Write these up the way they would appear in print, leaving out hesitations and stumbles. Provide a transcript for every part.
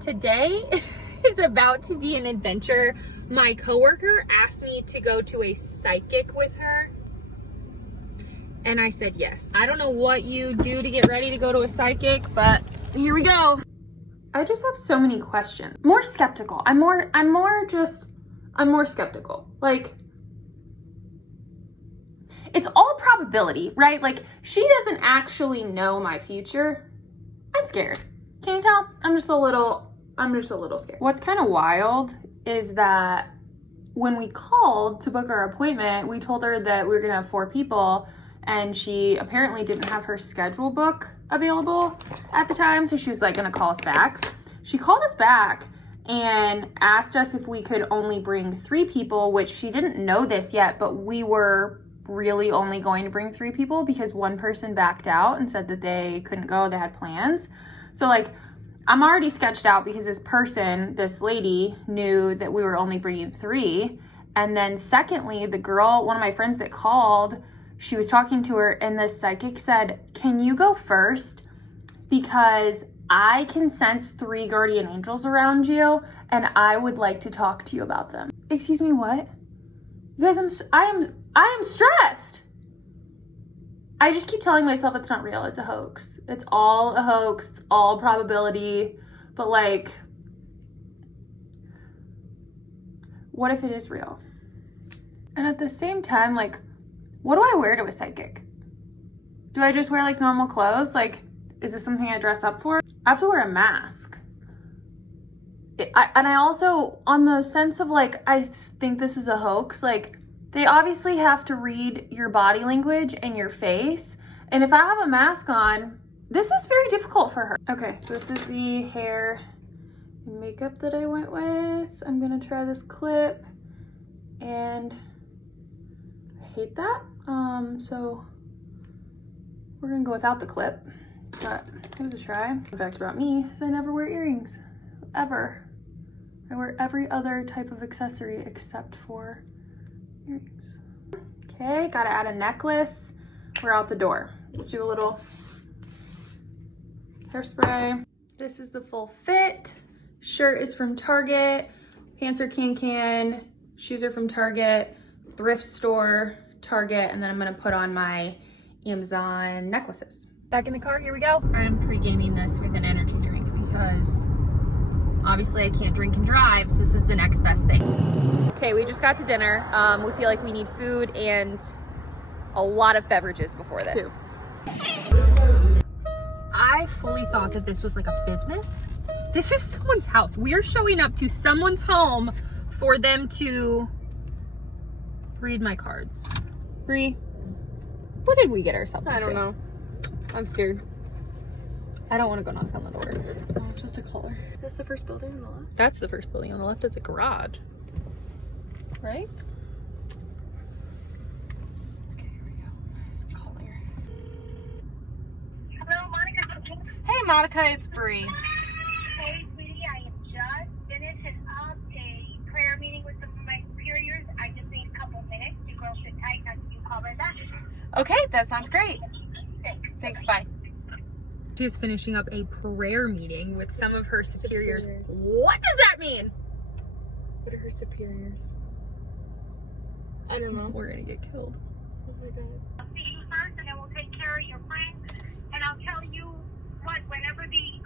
Today is about to be an adventure. My coworker asked me to go to a psychic with her, and I said yes. I don't know what you do to get ready to go to a psychic, but here we go. I just have so many questions. More skeptical. I'm more skeptical. Like, it's all probability, right? Like, she doesn't actually know my future. I'm scared. Can you tell? I'm just a little scared. What's kind of wild is that when we called to book our appointment, we told her that we were gonna have 4 people, and she apparently didn't have her schedule book available at the time, so she was like gonna call us back. She called us back and asked us if we could only bring 3 people, which she didn't know this yet, but we were really only going to bring 3 people because one person backed out and said that they couldn't go, they had plans. So like, I'm already sketched out because this lady knew that we were only bringing 3. And then secondly, the girl, one of my friends that called, she was talking to her, and the psychic said, "Can you go first? Because I can sense 3 guardian angels around you, and I would like to talk to you about them." Excuse me, what? You guys, I am stressed. I just keep telling myself it's not real, it's a hoax. It's all a hoax, it's all probability, but like, what if it is real? And at the same time, like, what do I wear to a psychic? Do I just wear like normal clothes? Like, is this something I dress up for? I have to wear a mask. And I also, on the sense of like, I think this is a hoax, like, they obviously have to read your body language and your face. And if I have a mask on, this is very difficult for her. Okay, so this is the hair and makeup that I went with. I'm gonna try this clip, and I hate that. So we're gonna go without the clip, but it was a try. Fun fact about me is I never wear earrings, ever. I wear every other type of accessory except for earrings. Okay, gotta add a necklace. We're out the door. Let's do a little hairspray. This is the full fit. Shirt is from Target. Pants are Can. Shoes are from Target. Thrift store, Target. And then I'm gonna put on my Amazon necklaces. Back in the car, here we go. I'm pre-gaming this with an energy drink because obviously I can't drink and drive, so this is the next best thing. Okay, we just got to dinner. We feel like we need food and a lot of beverages before this. 2. I fully thought that this was like a business. This is someone's house. We're showing up to someone's home for them to read my cards. Bree, what did we get ourselves into? I don't know. I'm scared. I don't want to go knock on the door. Oh, it's just a caller. Is this the first building on the left? That's the first building on the left. It's a garage. Right? Okay, here we go. Calling her. Hello, Monica. Hey, Monica, it's Bree. Hey, sweetie, I am just finishing up a prayer meeting with some of my superiors. I just need a couple minutes. You girls sit tight. I'll give you a call right back. Okay, that sounds great. Thanks, bye. She is finishing up a prayer meeting with some of her superiors. What does that mean? What are her superiors? I don't know. We're gonna get killed. Oh my god. I'll see you first, and then we'll take care of your friends. And I'll tell you what, whenever the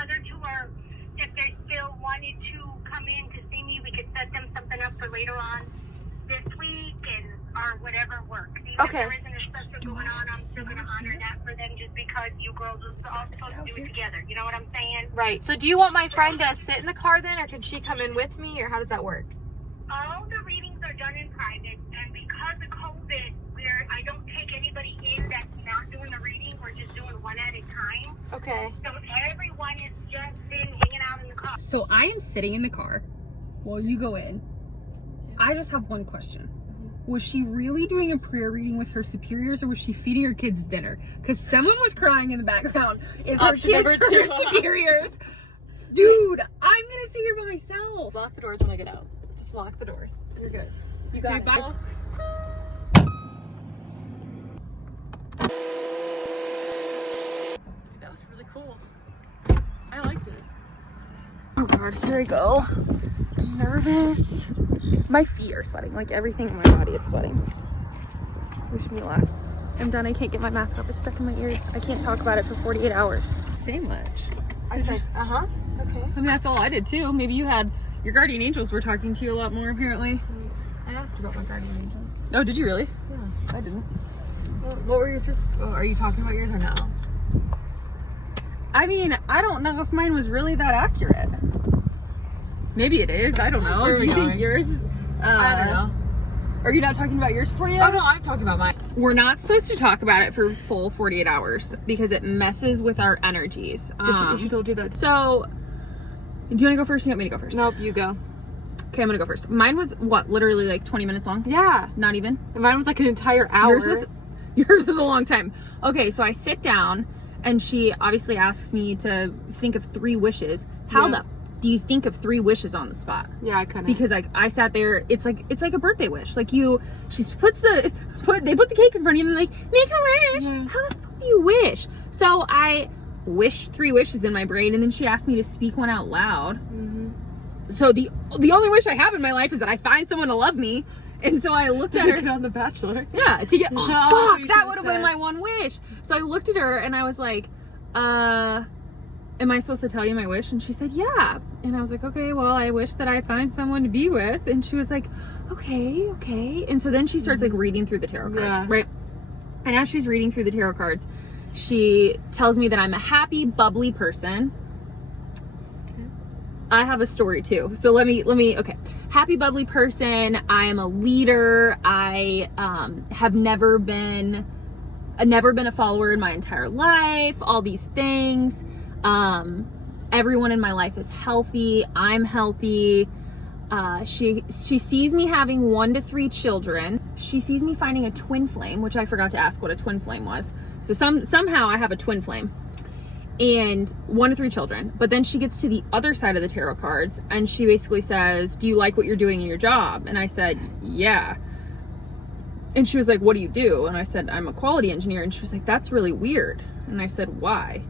other 2 are, if they still wanted to come in to see me, we could set them something up for later on this week or whatever works. Even Okay. if there isn't a special going on, I'm still going to honor that for them just because you girls are all supposed to do it together. You know what I'm saying? Right. So do you want my friend to sit in the car then, or can she come in with me, or how does that work? All the readings are done in private, and because of COVID, I don't take anybody in that's not doing the reading. We're just doing one at a time. Okay. So everyone is just been hanging out in the car. So I am sitting in the car while you go in. I just have one question. Was she really doing a prayer reading with her superiors, or was she feeding her kids dinner? Because someone was crying in the background. Is her kids number her 2. superiors? Dude, I'm gonna sit here by myself. Lock the doors when I get out. Just lock the doors. You're good. You got it. Bye. That was really cool. I liked it. God, here I go. I'm nervous. My feet are sweating. Like, everything in my body is sweating. Wish me luck. I'm done. I can't get my mask off. It's stuck in my ears. I can't talk about it for 48 hours. Say much. I said, okay. I mean, that's all I did too. Maybe you had, your guardian angels were talking to you a lot more, apparently. I asked about my guardian angels. Oh, did you really? Yeah. I didn't. What were your are you talking about yours or no? I mean, I don't know if mine was really that accurate. Maybe it is. I don't know. Where are Do we you think going? yours? I don't know. Are you not talking about yours for you? Oh no, I'm talking about mine. We're not supposed to talk about it for full 48 hours because it messes with our energies. She told you that. So, do you want to go first or you want me to go first? Nope, you go. Okay, I'm going to go first. Mine was, what, literally like 20 minutes long? Yeah. Not even? And mine was like an entire hour. Yours was a long time. Okay, so I sit down and she obviously asks me to think of 3 wishes. How the do you think of 3 wishes on the spot? Yeah, I couldn't. Because like I sat there, it's like a birthday wish. Like they put the cake in front of you and like, make a wish. Yeah. How the fuck do you wish? So I wished 3 wishes in my brain, and then she asked me to speak one out loud. Mm-hmm. So the only wish I have in my life is that I find someone to love me. And so I looked at her. Get on The Bachelor. Yeah, to get. Oh, Oh, you fuck! That should've would have been said. my one wish. So I looked at her and I was like, am I supposed to tell you my wish? And she said, yeah. And I was like, okay, well, I wish that I find someone to be with. And she was like, okay. And so then she starts like reading through the tarot cards, Yeah. right? And as she's reading through the tarot cards, she tells me that I'm a happy, bubbly person. I have a story too. So let me, okay. Happy, bubbly person. I am a leader. I have never been a follower in my entire life. All these things. Everyone in my life is healthy. I'm healthy. She sees me having 1 to 3 children. She sees me finding a twin flame, which I forgot to ask what a twin flame was. So somehow I have a twin flame. And 1 to 3 children. But then she gets to the other side of the tarot cards and she basically says, do you like what you're doing in your job? And I said, yeah. And she was like, what do you do? And I said, I'm a quality engineer. And she was like, that's really weird. And I said, why?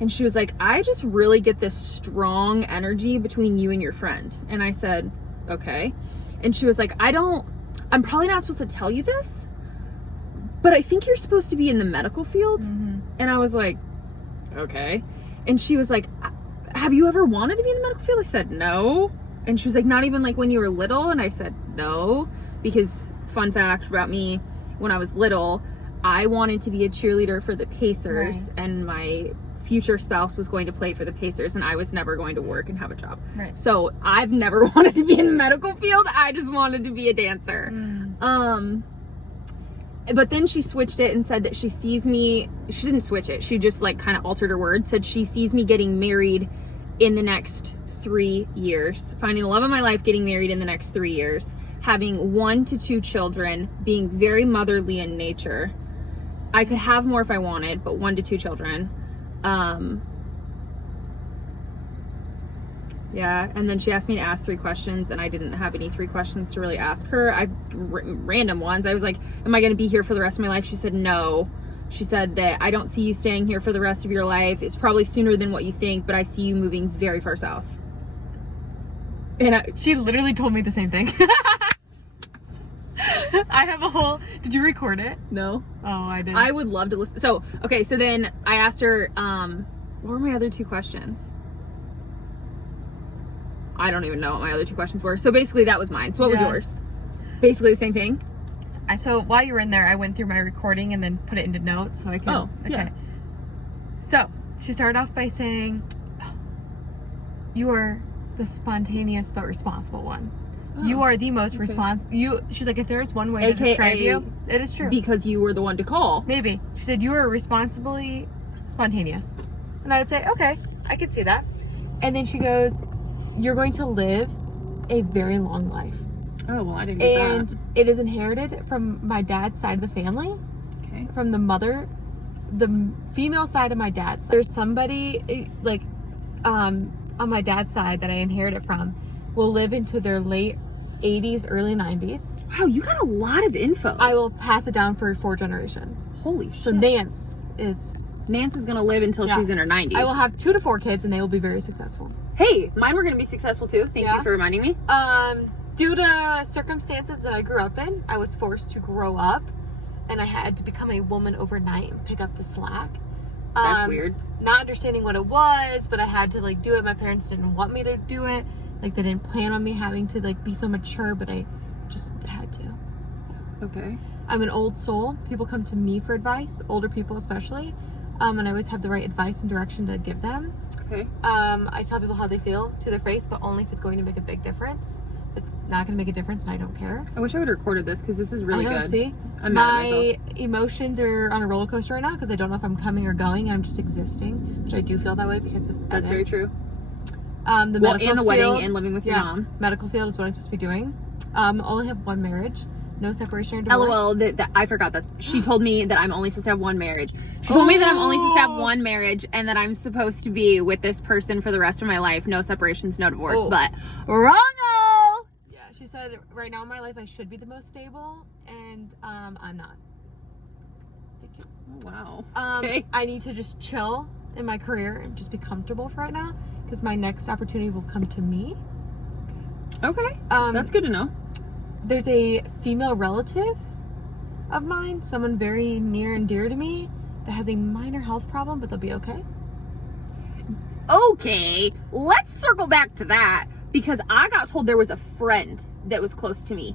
And she was like, I just really get this strong energy between you and your friend. And I said, okay. And she was like, I'm probably not supposed to tell you this, but I think you're supposed to be in the medical field. Mm-hmm. And I was like, okay. And she was like, have you ever wanted to be in the medical field? I said, no. And she was like, not even like when you were little? And I said, no. Because fun fact about me, when I was little, I wanted to be a cheerleader for the Pacers, right. And my future spouse was going to play for the Pacers, and I was never going to work and have a job. Right. So I've never wanted to be in the medical field. I just wanted to be a dancer. But then she switched it and said that she sees me, she didn't switch it, she just like kind of altered her words, said she sees me getting married in the next 3 years, finding the love of my life, getting married in the next 3 years, having 1 to 2 children, being very motherly in nature. I could have more if I wanted, but 1 to 2 children. Yeah, and then she asked me to ask 3 questions, and I didn't have any 3 questions to really ask her. Random ones. I was like, am I going to be here for the rest of my life? She said, no. She said that I don't see you staying here for the rest of your life. It's probably sooner than what you think, but I see you moving very far south. And she literally told me the same thing. I have a whole, did you record it? No. Oh, I didn't. I would love to listen. So, okay, so then I asked her, what were my other 2 questions? I don't even know what my other 2 questions were. So basically that was mine. So what was yours? Basically the same thing? So while you were in there, I went through my recording and then put it into notes so I could. Oh, okay. Yeah. So she started off by saying, you are the spontaneous but responsible one. Oh, you are the most she's like, if there's one way to describe you, it is true. Because you were the one to call. Maybe. She said, you are responsibly spontaneous. And I would say, okay, I could see that. And then she goes, you're going to live a very long life. Oh, well, I didn't get that. And it is inherited from my dad's side of the family. Okay. From the female side of my dad's. There's somebody, like, on my dad's side that I inherited from will live into their late 80s, early 90s. Wow, you got a lot of info. I will pass it down for 4 generations. Holy shit. So Nance is going to live until she's in her 90s. I will have 2 to 4 kids and they will be very successful. Hey, mine were going to be successful too. Thank you for reminding me. Due to circumstances that I grew up in, I was forced to grow up, and I had to become a woman overnight and pick up the slack. That's weird. Not understanding what it was, but I had to like do it. My parents didn't want me to do it. Like they didn't plan on me having to like be so mature, but I just had to. Okay. I'm an old soul. People come to me for advice, older people especially, and I always have the right advice and direction to give them. Okay. I tell people how they feel to their face, but only if it's going to make a big difference. If it's not going to make a difference, and I don't care. I wish I would have recorded this because this is really good. See, I'm mad at myself. My emotions are on a roller coaster right now because I don't know if I'm coming or going, and I'm just existing, which I do feel that way because of That's very true. The medical and the field, wedding and living with your mom. Medical field is what I'm supposed to be doing. Only have one marriage. No separation or divorce. LOL, that I forgot that. She told me that I'm only supposed to have one marriage. She told me that I'm only supposed to have one marriage and that I'm supposed to be with this person for the rest of my life. No separations, no divorce. But wrong-o! Yeah, she said right now in my life I should be the most stable, and I'm not. Thank you. Oh, wow. Okay. I need to just chill in my career and just be comfortable for right now because my next opportunity will come to me. Okay. That's good to know. There's a female relative of mine, someone very near and dear to me, that has a minor health problem, but they'll be okay. Okay, let's circle back to that because I got told there was a friend that was close to me.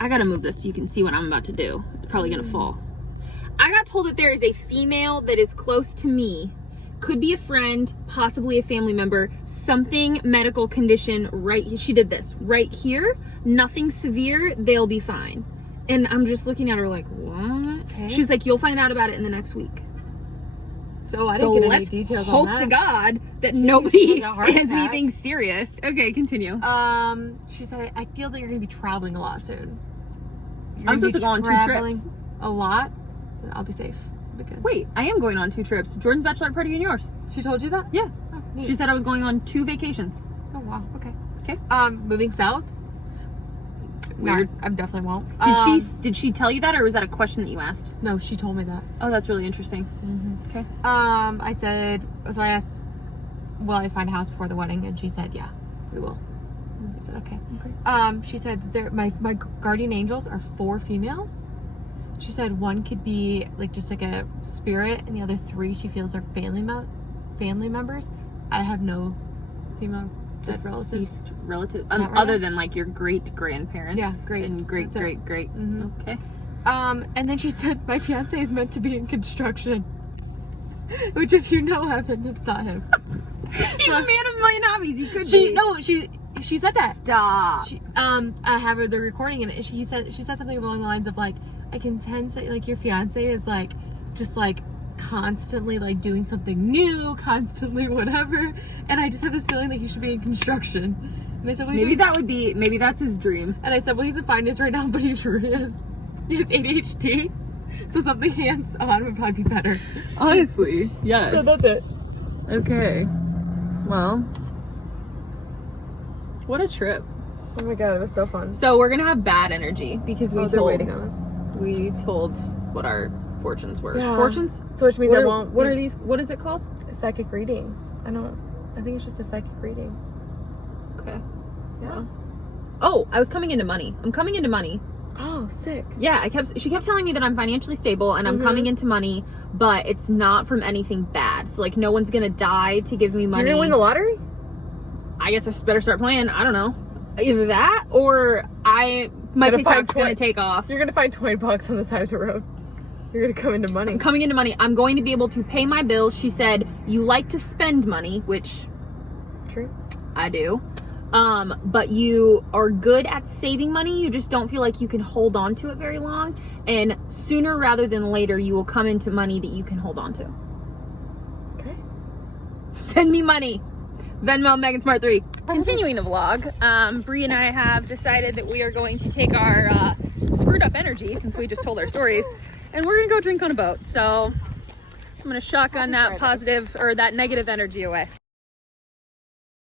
I gotta move this so you can see what I'm about to do. It's probably gonna fall. I got told that there is a female that is close to me, could be a friend, possibly a family member, something medical condition she did this right here, nothing severe, they'll be fine. And I'm just looking at her like, what? Okay. She was like, you'll find out about it in the next week. So I didn't get any details on that. Hope to God that nobody has anything serious. Okay, continue. She said, I feel that you're going to be traveling a lot soon. I'm supposed to go on 2 trips. A lot, and I'll be safe. Because wait, I am going on 2 trips. Jordan's bachelorette party and yours. She told you that? Yeah. Oh, neat. She said I was going on 2 vacations. Oh wow. Okay. Okay. Moving south. Weird. I definitely won't. Did she tell you that, or was that a question that you asked? No, she told me that. Oh, that's really interesting. Mm-hmm. Okay. I said, so I asked, will I find a house before the wedding? And she said, yeah, we will. I said, okay. She said my guardian angels are 4 females. She said one could be like just like a spirit, and the other 3 she feels are family members. I have no female dead relatives. Other than like your great grandparents. Yeah, great. And great. Mm-hmm. Okay. And then she said my fiance is meant to be in construction, which if you know Evan, it's not him. He's a man of a million hobbies. He could be. No, she said that. Stop. I have the recording, and she said something along the lines of like, I can sense that like your fiance is like just like constantly like doing something new, constantly whatever, and I just have this feeling that he should be in construction. And I said, well, maybe that's his dream. And I said, well, he's in finance right now, but he sure is. He has ADHD, so something hands on would probably be better. Honestly, yes. So that's it. Okay. Well, what a trip. Oh my god, it was so fun. So we're gonna have bad energy because they're waiting on us. We told what our fortunes were. Yeah. Fortunes? So which means What are these? What is it called? Psychic readings. I think it's just a psychic reading. Okay. Yeah. Well. Oh, I was coming into money. I'm coming into money. Oh, sick. Yeah, she kept telling me that I'm financially stable and I'm coming into money, but it's not from anything bad. So like no one's gonna die to give me money. You're gonna win the lottery? I guess I better start playing. I don't know. Either that or my TikTok's gonna take off. You're gonna find $20 on the side of the road. You're gonna come into money. I'm coming into money. I'm going to be able to pay my bills. She said, you like to spend money, which true. I do. But you are good at saving money. You just don't feel like you can hold on to it very long. And sooner rather than later, you will come into money that you can hold on to. Okay. Send me money. Venmo Megan Smart 3. Continuing the vlog, Bree and I have decided that we are going to take our screwed up energy, since we just told our stories, and we're gonna go drink on a boat. So I'm gonna shotgun that positive or that negative energy away.